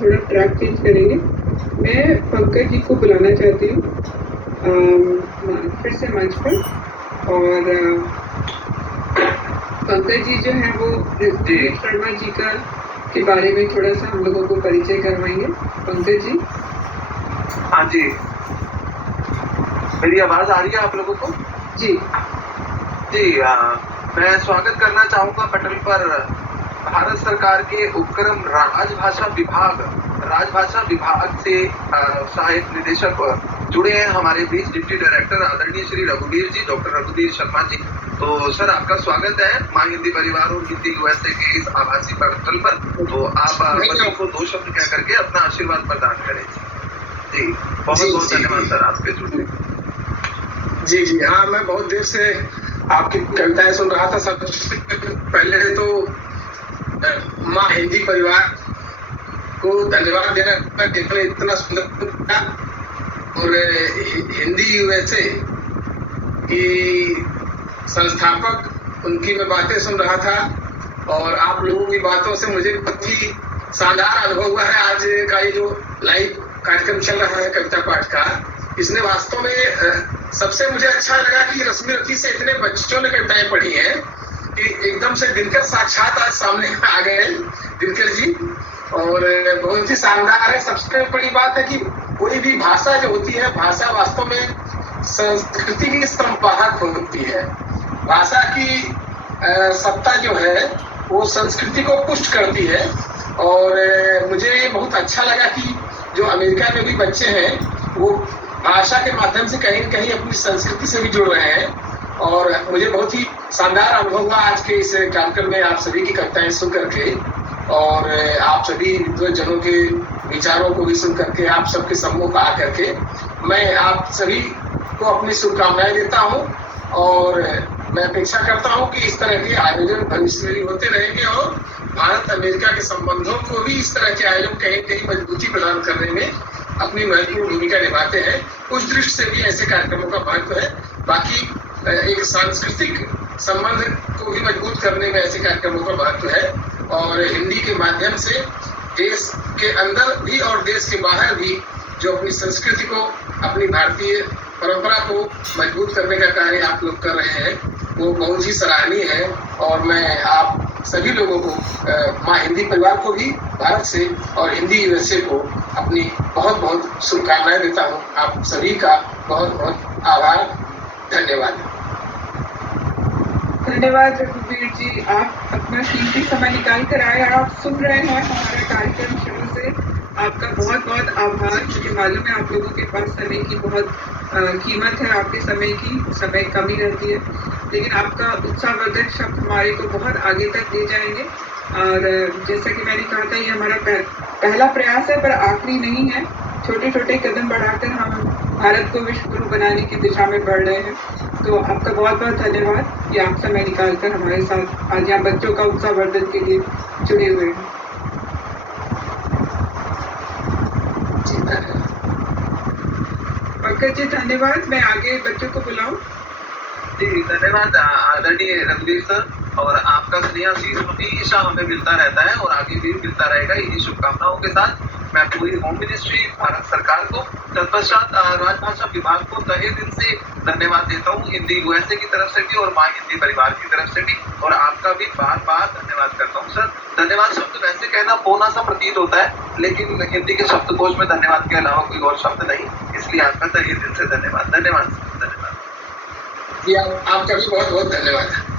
थोड़ा track change करेंगे। मैं पंकज जी को बुलाना चाहती हूँ फिर से मंच पर। और पंकज जी जो है वो ऋत्विक शर्मा जी का के बारे में थोड़ा सा हम लोगों को परिचय करवाएंगे। पंकज जी। हाँ जी, मेरी आवाज आ रही है आप लोगों को? जी जी, मैं स्वागत करना चाहूंगा पटल पर भारत सरकार के उपक्रम राजभाषा विभाग से सहायक निदेशक जुड़े हैं हमारे बीच डिप्टी डायरेक्टर आदरणीय श्री रघुवीर जी, डॉक्टर रघुवीर शर्मा जी। तो सर आपका स्वागत है माँ हिंदी परिवार और हिंदी यूएसए के इस आभासी पटल पर। तो आप बच्चों को 2 शब्द कह करके अपना आशीर्वाद प्रदान करें। जी बहुत बहुत धन्यवाद सर आपके जुड़ने। जी हाँ, मैं बहुत देर से आपकी कविताएं सुन रहा था। सबसे पहले तो माँ हिंदी परिवार को धन्यवाद देना, जिन्होंने इतना सुंदर और हिंदी यूएसए की संस्थापक उनकी मैं बातें सुन रहा था और आप लोगों की बातों से मुझे बहुत ही शानदार अनुभव हुआ है। आज का ये जो लाइव कार्यक्रम चल रहा है कविता पाठ का, इसने वास्तव में सबसे मुझे अच्छा लगा कि रश्मि रथी से इतने बच्चों ने कविताएं पढ़ी हैं कि एकदम से दिनकर साक्षात आज सामने आ गए दिनकर जी, और बहुत ही शानदार है। सबसे बड़ी बात है कि कोई भी भाषा जो होती है, भाषा वास्तव में संस्कृति की संवाहक होती है। भाषा की सत्ता जो है वो संस्कृति को पुष्ट करती है। और मुझे ये बहुत अच्छा लगा कि जो अमेरिका में भी बच्चे हैं वो भाषा के माध्यम से कहीं न कहीं अपनी संस्कृति से भी जुड़ रहे हैं। और मुझे बहुत ही शानदार अनुभव हुआ आज के इस कार्यक्रम में आप सभी की कविताएं सुन करके, और आप सभी विद्वजनों के विचारों को भी सुन करके, आप सबके सम्मुख आ करके मैं आप सभी को अपनी शुभकामनाएं देता हूं। और मैं अपेक्षा करता हूं कि इस तरह के आयोजन भविष्य में भी होते रहेंगे और भारत अमेरिका के संबंधों को भी इस तरह के आयोजन कहीं कहीं मजबूती प्रदान करने में अपनी महत्वपूर्ण भूमिका निभाते हैं। उस दृष्टि से भी ऐसे कार्यक्रमों का महत्व है। बाकी एक सांस्कृतिक संबंध को भी मजबूत करने में ऐसे कार्यक्रमों का महत्व है। और हिंदी के माध्यम से देश के अंदर भी और देश के बाहर भी जो अपनी संस्कृति को, अपनी भारतीय परंपरा को मजबूत करने का कार्य आप लोग कर रहे हैं, वो बहुत ही सराहनीय है। और मैं आप सभी लोगों को, माँ हिंदी परिवार को भी भारत से और हिंदी यूएसए को अपनी बहुत बहुत शुभकामनाएं देता हूँ। आप सभी का बहुत बहुत आभार, धन्यवाद। धन्यवाद रघुवीर जी, आप अपना कीमती समय निकाल कर आए। आप सुन रहे हैं हमारा कार्यक्रम शुरू से, आपका बहुत बहुत आभार। मुझे मालूम है आप लोगों के पास समय की बहुत कीमत है, आपके समय की समय कमी रहती है, लेकिन आपका उत्साहवर्धक शब्द हमारे को बहुत आगे तक ले जाएंगे। और जैसा कि मैंने कहा था, ये हमारा पहला प्रयास है पर आखिरी नहीं है। छोटे छोटे कदम बढ़ाकर हम भारत को विश्व गुरु बनाने की दिशा में बढ़ रहे हैं। तो आपका बहुत बहुत धन्यवाद कि आप समय निकालकर हमारे साथ आज यहाँ बच्चों का उत्साहवर्धन के लिए जुड़े हुए हैं। पंकज जी धन्यवाद। मैं आगे बच्चों को बुलाऊं। जी धन्यवाद आदरणीय रघुवीर सर, और आपका स्नेह आशीष हमेशा हमें मिलता रहता है और आगे भी मिलता रहेगा। इन्हीं शुभकामनाओं के साथ मैं पूरी होम मिनिस्ट्री, भारत सरकार को, तत्पश्चात राजभाषा विभाग को तहे दिल से धन्यवाद देता हूँ, हिंदी यूएसए की तरफ से भी और माँ हिंदी परिवार की तरफ से भी, और आपका भी बार बार धन्यवाद करता हूँ सर। धन्यवाद शब्द वैसे कहना पौना सा प्रतीत होता है, लेकिन हिंदी के शब्दकोश में धन्यवाद के अलावा कोई और शब्द नहीं, इसलिए आपका तहे दिल से धन्यवाद। धन्यवाद। आपका भी बहुत बहुत धन्यवाद।